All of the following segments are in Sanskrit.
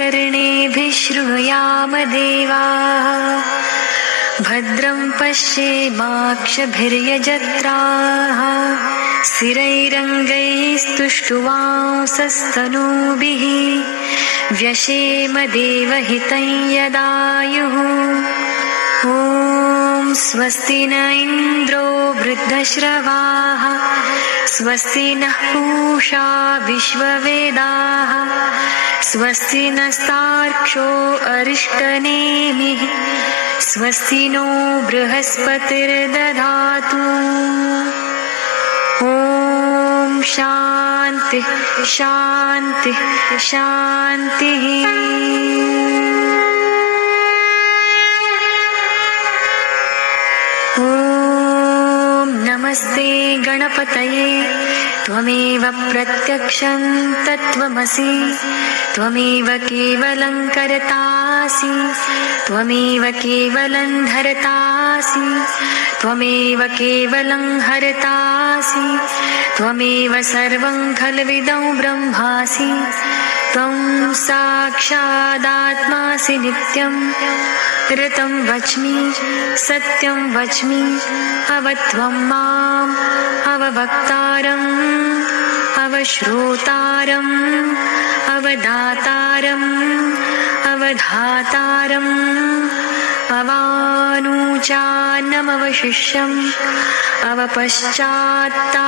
कर्णेभिः शृणुयाम देवाः भद्रं पश्येमाक्षभिर्यजत्राः स्थिरैरङ्गैस्तुष्टुवांसस्तनूभिः व्यशेम देवहितं यदायुः ॐ स्वस्ति न इन्द्रो वृद्धश्रवाः स्वस्ति नः पूषा विश्ववेदाः स्वस्ति नस्तार्क्ष्यो अरिष्टनेमिः स्वस्ति नो बृहस्पतिर्दधातु ॐ शान्तिः शान्तिः शान्तिः। ॐ नमस्ते गणपतये त्वमेव प्रत्यक्षं तत्त्वमसि त्वमेव केवलं कर्तासि त्वमेव केवलं धर्तासि त्वमेव केवलं हर्तासि त्वमेव सर्वं खल्विदं ब्रह्मासि त्वं साक्षादात्मासि नित्यं ऋतं वच्मि सत्यं वच्मि अवत्वं माम् अववक्तारम् अवश्रोतारम् अवदातारम् अवधातारम् अवानुचानमवशिष्यम् अवपश्चात्तात्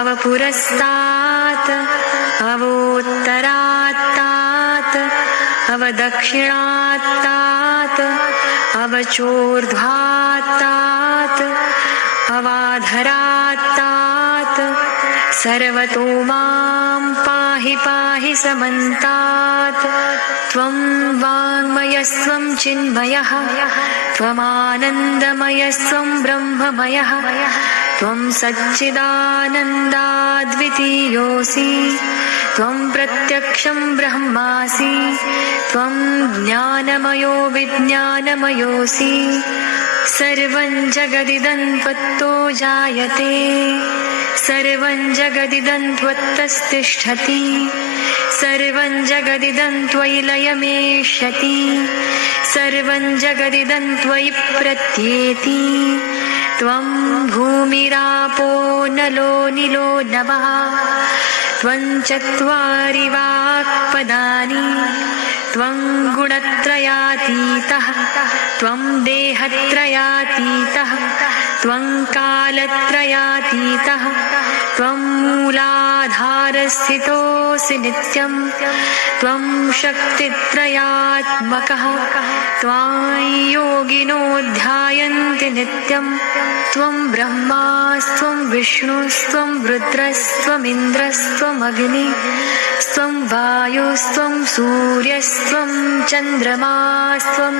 अवपुरस्तात् अवोत्तरात्तात् अवदक्षिणात्तात् अवचोर्ध्वात्तात् अवाधरात्तात् सर्वतो मां पाहि पाहि समन्तात् त्वं वाङ्मयस्त्वं चिन्मयः त्वमानन्दमयस्त्वं ब्रह्ममयः त्वं सच्चिदानन्दाद्वितीयोऽसि त्वं प्रत्यक्षं ब्रह्मासि त्वं ज्ञानमयो विज्ञानमयोऽसि सर्वं जगदिदं त्वत्तो जायते सर्वं जगदिदं त्वत्तस्तिष्ठति सर्वं जगदिदं त्वयि लयमेष्यति सर्वं जगदिदं त्वयि प्रत्येति त्वं भूमिरापो नलो निलो नभः त्वं चत्वारि वाक्पदानि त्वं गुणत्रयातीतः त्वं देहत्रयातीतः त्वं कालत्रयातीतः त्वं मूलाधारस्थितोऽसि नित्यं त्वं शक्तित्रयात्मकः त्वां योगिनो ध्यायन्ति नित्यं त्वं ब्रह्मास्त्वं विष्णुस्त्वं रुद्रस्त्वमिन्द्रस्त्वमग्निस्त्वं वायुस्त्वं सूर्यस्त्वं चन्द्रमास्त्वं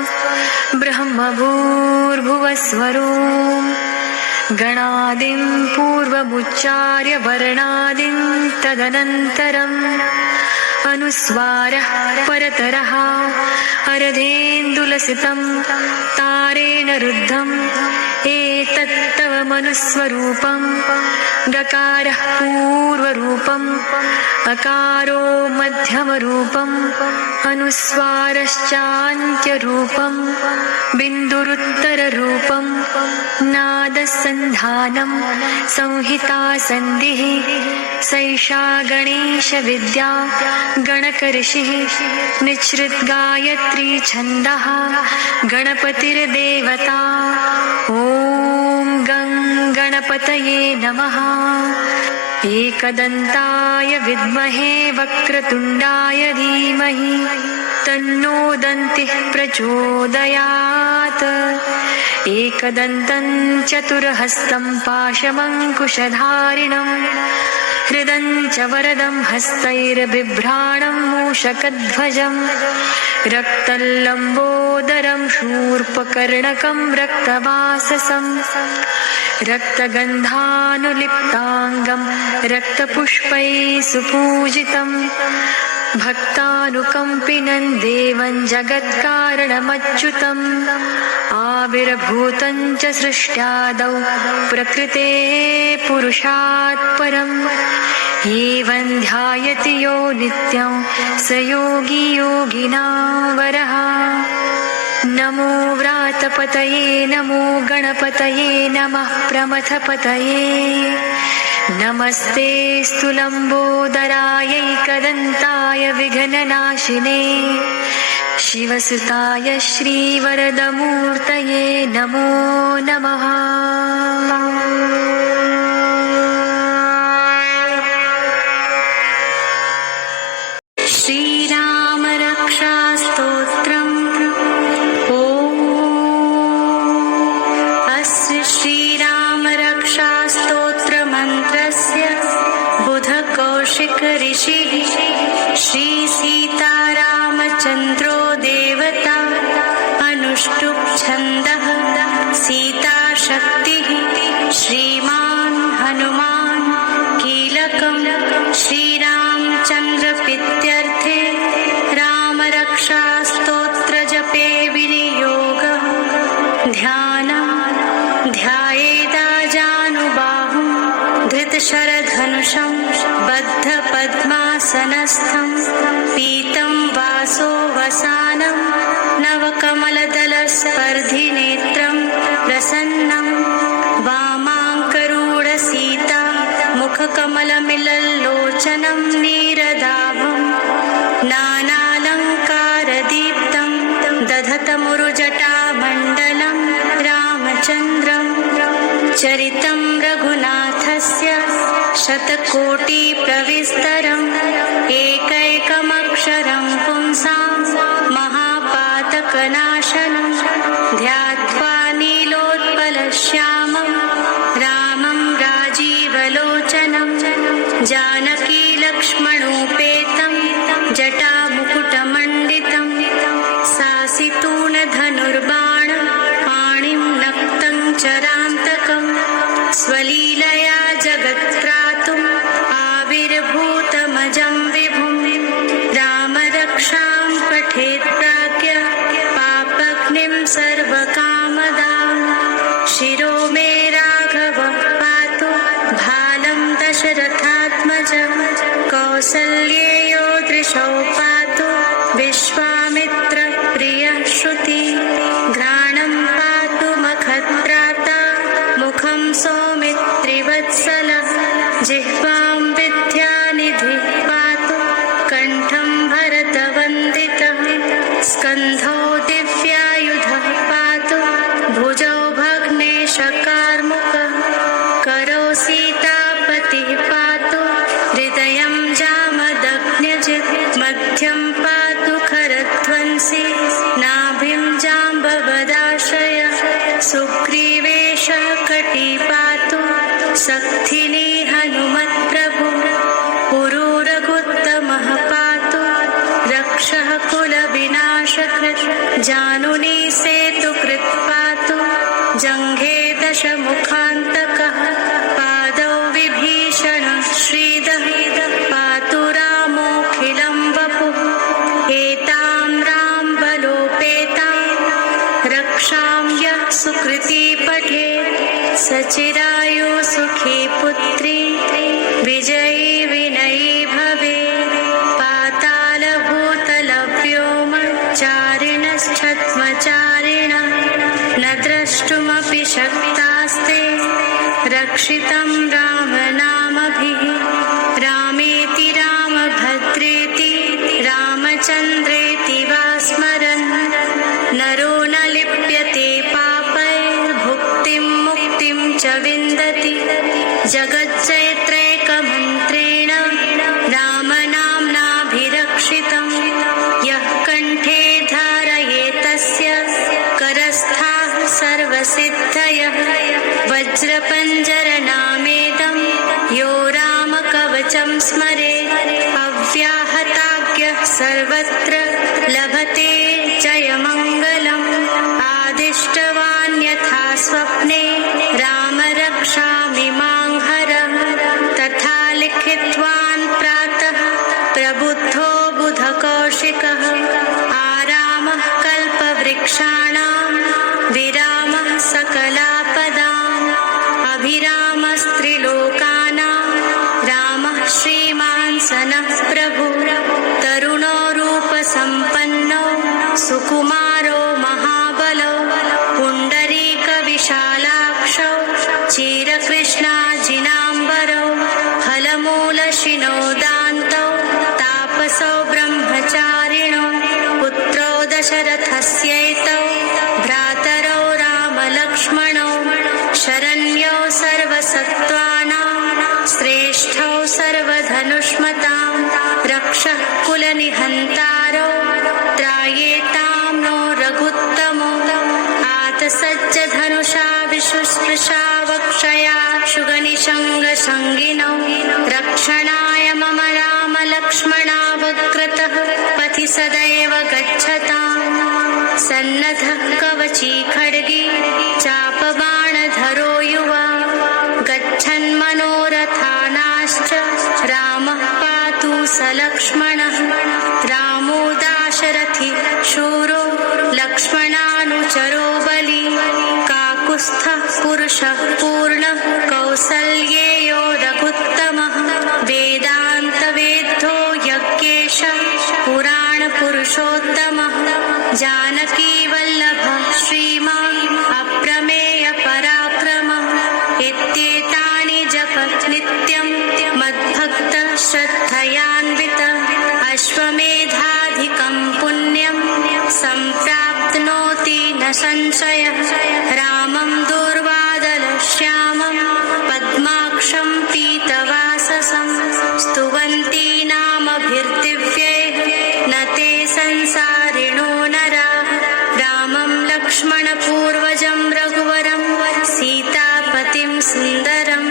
ब्रह्मभूर्भुवस्वरूं गणादिं पूर्वमुच्चार्य वर्णादिं तदनन्तरम् अनुस्वारः परतरः अर्धेन्दुलसितं तारेण रुद्धम् एतत्तव मनुस्वरूपं गकारः पूर्वरूपम् अकारो मध्यमरूपम् अनुस्वारश्चान्त्यरूपं बिन्दुरुत्तररूपं नादसन्धानं संहिता सन्धिः सैषा गणेशविद्या गणकऋषिः निःसृद्गायत्री छन्दः गणपतिर्देवता ॐ गं गणपतये नमः एकदन्ताय विद्महे वक्रतुण्डाय धीमहि तन्नो दन्तिः प्रचोदयात् एकदन्तं चतुर्हस्तं पाशमङ्कुशधारिणं हृदं च वरदं हस्तैर्बिभ्राणं मूषकध्वजं रक्तल्लम्बोदरं शूर्पकर्णकं रक्तवाससं रक्तगन्धानुलिप्ताङ्गं रक्तपुष्पैः सुपूजितं भक्तानुकम्पिनं देवं जगत्कारणमच्युतम् आविर्भूतं च सृष्ट्यादौ प्रकृते पुरुषात् परं एवं ध्यायति यो नित्यं स योगी योगिनां वरः। नमो व्रातपतये नमो गणपतये नमः प्रमथपतये। नमस्ते लम्बोदरायैकदन्ताय विघ्ननाशिने शिवसुताय श्रीवरदमूर्तये नमो नमः। श्रीराम रक्षास्तोत्रम्। अस्य श्रीराम रक्षास्तोत्रमन्त्रस्य बुधकौशिक ऋषिः श्रीसीतारामचन्द्रो देवता अनुष्टुप् छन्दः सीताशक्तिः श्रीमान् हनुमान् कीलकं श्रीरामचन्द्रप्रीत्यर्थे रामरक्षास्तोत्रजपे विनियोगः। ध्यायेदाजानुबाहुं धृतशरधनुषं बद्धपद्मासनस्थं पीतं वासो वसानं नवकमलदलस्पर्धिनेत्रं प्रसन्नं वामाङ्करूढसीता मुखकमलमिलल्लोचनं नीरदाभं नानालङ्कारदीप्तं दधतमुरुजटामण्डलं रामचन्द्रं। चरितं रघुनाथस्य शतकोटिप्रविस्तरम् एकैकमक्षरं पुंसां महापातकनाशनं ध्यात्वा नीलोत्पलश्यामं रामं राजीवलोचनं जानकीलक्ष्मणोपेतं जटामुकुटमण्डितं सासितूणधनुर्बाण पाणिं नक्तं चरान्तकं स्वलीलया जगत्त्रातुम् आविर्भूतमजं विभुं। रामरक्षां पठेत् प्राज्ञ पापघ्निं सर्वकामदां। शिरो मे राघवः पातु भालं दशरथात्मजः कौसल्येयो दृशौ पातु विश्वामित्रप्रियः श्रुति। घ्राणं पातु मखत्राता मुखं सौमित्रिवत्सलः जिह्वां विद्यानिधिः पातु कण्ठं भरतवन्दितः। स्कन्धौ दिव्यायुधः पातु भुजौ भग्नेशकार्मुकः करौ सीतापतिः पातु हृदयं जामदग्न्यजित्। मध्यं पातु खरध्वंसी नाभिं जाम्बवदाश्रयः सुग्रीवेशः कटी पातु सक्थिनी हनुमत्प्रभु। पुरुरघुत्तमः पातु रक्षः कुलविनाशकृत्। जानुनी सेतुकृत् पातु जङ्घे दशमुखान्तकः। पादौ विभीषणः श्रीदः पातु रामोऽखिलं वपुः। एतां रामबलोपेतां रक्षां यः सुकृती पठेत् सचिरायु सुखी पुत्री विजयी विनयी भवेत्। पातालभूतलव्योमचारिणश्छद्मचारिणः न द्रष्टुमपि शक्तास्ते रक्षितं रामनामभिः। रामेति रामभद्रेति रामचन्द्रेति वा स्मरन् नरो न लिप्यते पापैर्भुक्तिं मुक्तिं च विन्दति। जगच्चैत्रैकमन्त्रेण रामनाम्नाभिरक्षितं यः कण्ठे धारयेतस्य करस्थाः सर्वसिद्धयः। वज्रपञ्जरनामेदं यो रामकवचं स्मरेत् अव्याहताज्ञः सर्वत्र लभते जयमङ्गलम्। आदिष्टवान् यथा स्वप्ने राम रक्षामि मां हरः तथा लिखितवान् प्रातः प्रबुद्धो बुधकौशिकः। आरामः कल्पवृक्षाणां विरामः सकलापदाम् अभिरामस्त्रिलोकानां रामः श्री क्षीरकृष्णाजिनाम्बरौ फलमूलशिनो दान्तौ तापसौ ब्रह्मचारिणौ पुत्रौ दशरथस्यैतौ भ्रातरौ रामलक्ष्मणौ शरण्यौ सर्वसत्त्वानां श्रेष्ठौ सर्वधनुष्मतां रक्षः कुलनिहन्तारौ त्रायेतां नो रघुत्तमो आतसज्जधनुषा विशुस्पृशा वक्षया शुगनिशङ्गसङ्गिनौ रक्षणाय मम रामलक्ष्मणावग्रतः पथि सदैव गच्छताम् सन्नद्धः कवची खड्गी चापबाणधरो युवा गच्छन्मनोरथानाश्च रामः पातु सलक्ष्मणः रामो दाशरथि शूरो लक्ष्मणानुचरो बली काकुत्स्थः पुरुषः पूर्णः कौसल्येयो रघुत्तमः वेदान्तवेद्यो यज्ञेशः पुराणपुरुषोत्तमः जानकीवल्लभः श्रीमान् अप्रमेयपराक्रमः इत्येतानि जपत् नित्यं मद्भक्तः श्रद्धयान्वितः अश्वमेधाधिकं पुण्यं सम्प्राप्नोति न संशयः रामं दूर्वादलश्यामं पद्माक्षं पीतवाससं स्तुवन्ति नामभिर्दिव्यैः न ते संसारिणो नराः रामं लक्ष्मणपूर्वजं रघुवरं सीतापतिं सुन्दरं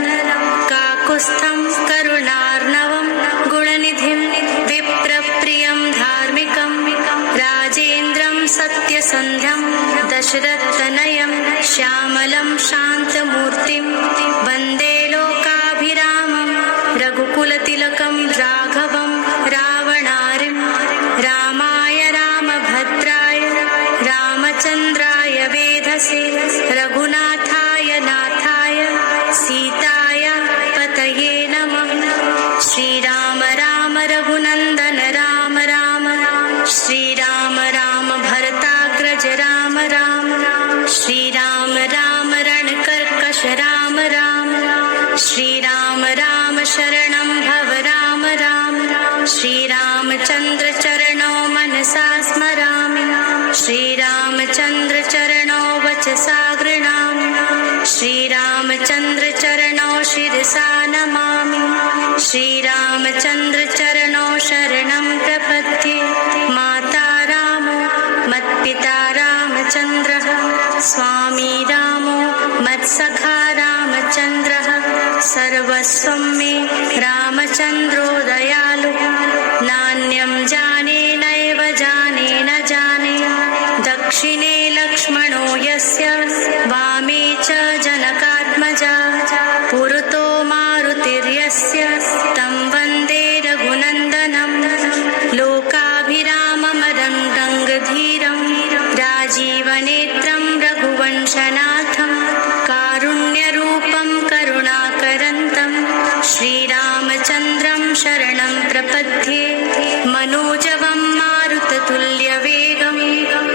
काकुत्स्थं करुणार्णवं गुणनिधिं विप्रप्रियं धार्मिकं राजेन्द्रं सत्यसन्ध्यं दशरथतनयं श्यामलं शान्तमूर्तिं वन्दे लोकाभिरामं रघुकुलतिलकं राघवं रावणारिं रामाय रामभद्राय रामचन्द्राय वेधसे रघुनाथाय नाथाय सीताय पतये नमः श्रीराम राम रघुनन्दन राम राम श्रीराम राम भरताग्रज राम राम श्रीराम राम रणकर्कश राम राम श्रीराम राम शरणं भव राम राम श्रीरामचन्द्र चरणौ मनसा स्मरामि श्रीरामचन्द्र चरणौ वचसा गृह्णामि श्रीरामचन्द्र चरणौ शिरसा नमामि श्रीरामचन्द्र चरणौ शरणं प्रपद्ये माता रामो मत्पिता रामचन्द्रः स्वामी रामो मत्सखा रामचन्द्रः सर्वस्वं मे रामचन्द्रो दयालुः नान्यं जाने नैव जाने न जाने दक्षिणे लक्ष्मणो यस्य वामे च जनकात्मजा पुरतो मारुतिर्यस्य तं वन्दे रघुनन्दनं लोकाभिराममदङ्गधीरं राजीवनेत्रं रघुवंशनाथं कारुण्यरूपं करुणाकरन्तं श्रीरामचन्द्रं शरणं प्रपद्ये मनोजवं मारुततुल्यवेगं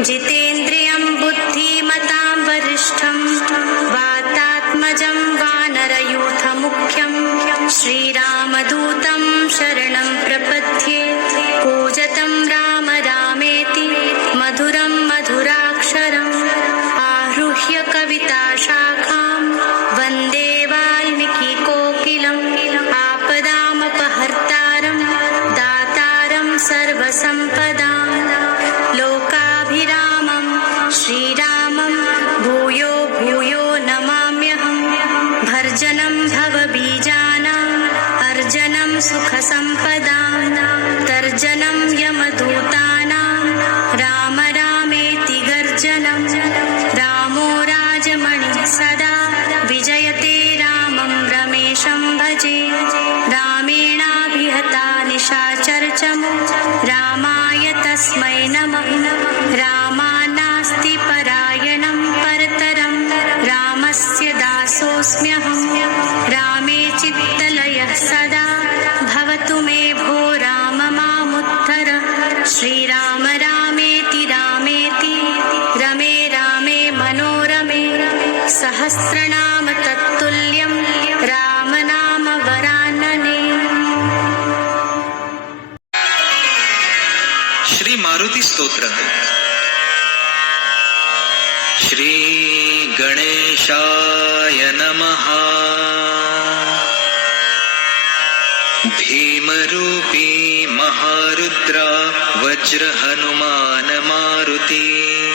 जितेन्द्रियं बुद्धिमतां वरिष्ठं वातात्मजं वानरयूथमुख्यं श्रीरामदूतं शरणं प्रपद्ये पूजतं राम रामेति मधुरं मधुराक्षरम् आरुह्य कविताशाखां वन्दे वाल्मीकिकोकिलम् आपदामपहर्तारं दातारं सर्वसम्पदां लोकाभिरामं श्रीरामं भूयो भूयो नमाम्यहं भर्जनं भवबीजानाम् अर्जनं सुखसम्पदां तर्जनं यमदूतानां राम रामेति गर्जनं रामो राजमणिः सदा विजयते रामं रमेशं भजे रामेणाभिहता निशाचरचमो रामाय तस्मै नमः रामानास्ति परायणं परतरं रामस्य दासोऽस्म्यहं रामे चित्तलयः सदा भवतु मे भो राम मामुत्तर श्रीराम रामेति रामेति रमे रामे मनोरमे सहस्रनाम तत्तुल्य स्तोत्र. श्री गणेशाय नमः. भीमरूपी महारुद्रा वज्र हनुमान मारुती.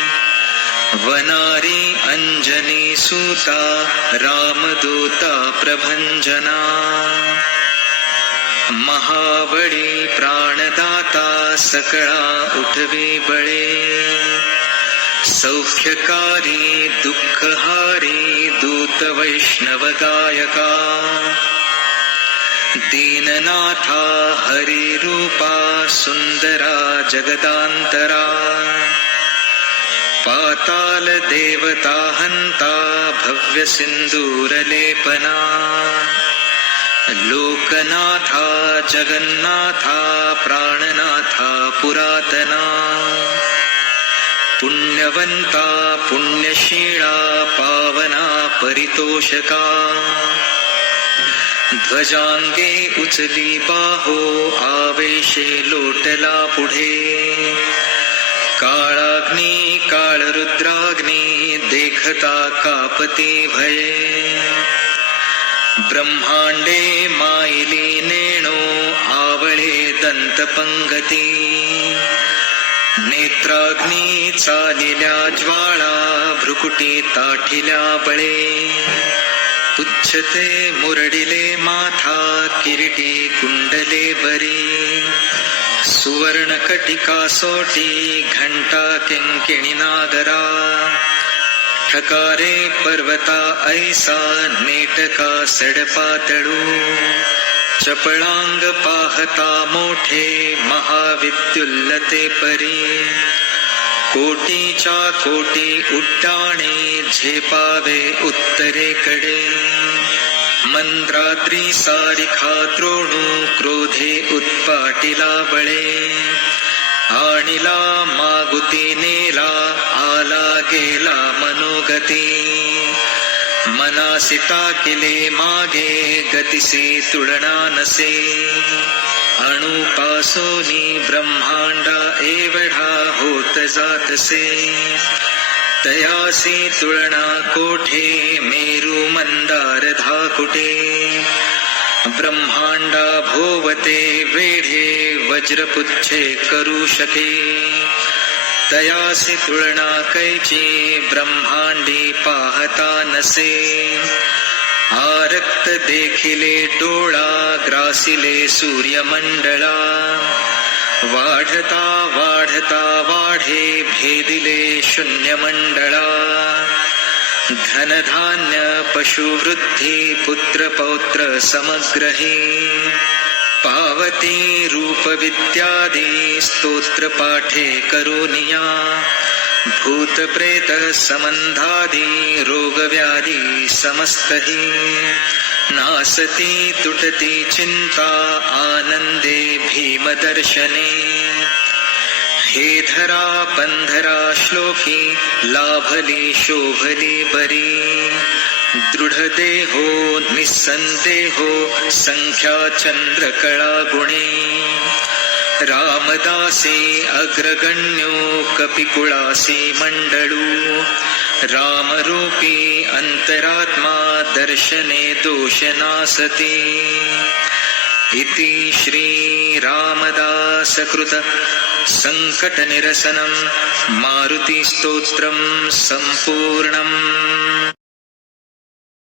वनारी अंजनी सूता रामदूता प्रभंजना. महाबळी प्राणदाता सकळा उठवी बळे. सौख्यकारी दुःखहारी दूत वैष्णव गायका. दीननाथा हरी रूपा सुंदरा जगदांतरा. पाताल देवता हंता भव्य सिंदूर लेपना. लोकनाथा जगन्नाथा प्राणनाथा पुरातना. पुण्यवंता पुण्यशीला पावना परितोषका. ध्वजांगे उचली बाहो आवेशे लोटला पुढे. काळाग्नी काळरुद्राग्नी देखता कापती भये. ब्रह्मांडे मायली नेणो आवळे दंतपंगती. नेत्राग्नी चालिल्या ज्वाळा भ्रुकुटी ताठिल्या बळे. उच्छते मुरडिले माथा किरीटी कुंडले बरी. सुवर्ण कटिका सोटी घंटा किंकिणी नागरा. ठकारे पर्वता ऐसा नेटका सडपातळू. चपळांग पाहता मोठे महाविद्युल्लते परी. कोटीच्या कोटी उड्डाणे झेपावे उत्तरेकडे. मंद्राद्री सारिखा द्रोणू क्रोधे उत्पाटिला बळे. आणिला मागुती नेला आला गेला मनोगती. मनासिता केले मागे गतिसे तुलना नसे. अणुपासोनी ब्रह्मांडा एवढा होत जातसे. तयासी तुलना कोठे मेरू मंदार धाकुटे. ब्रह्मांडा भोवते वेढे वज्रपुच्छे करू शके. तयासी तुलना कैची ब्रह्मांडी पाहता नसे. आरक्त देखिले डोळा ग्रासिले सूर्यमंडळा. वाढता वाढता वाढे भेदिले शून्यमंडळा. धनधान्य पशुवृद्धी पुत्र पौत्र समग्रही. पावती रूप विद्यादी स्तोत्र पाठे करोनिया. भूत प्रेत संबंधादी रोग व्याधी समस्तही. नासती तुटती चिंता आनंदे भीमदर्शने. हे धरा पंधरा श्लोकी लाभली शोभली बरी. दृढ देहो निस्संदेहो संख्या चंद्रकळा गुणे. रामदासी अग्रगण्यो कपिकुळासी मंडळू. रामरूपी अंतरात्मा दर्शने दोषनासते. इति श्री रामदास कृत संकटनिरसनं मारुति स्तोत्रं संपूर्णम्.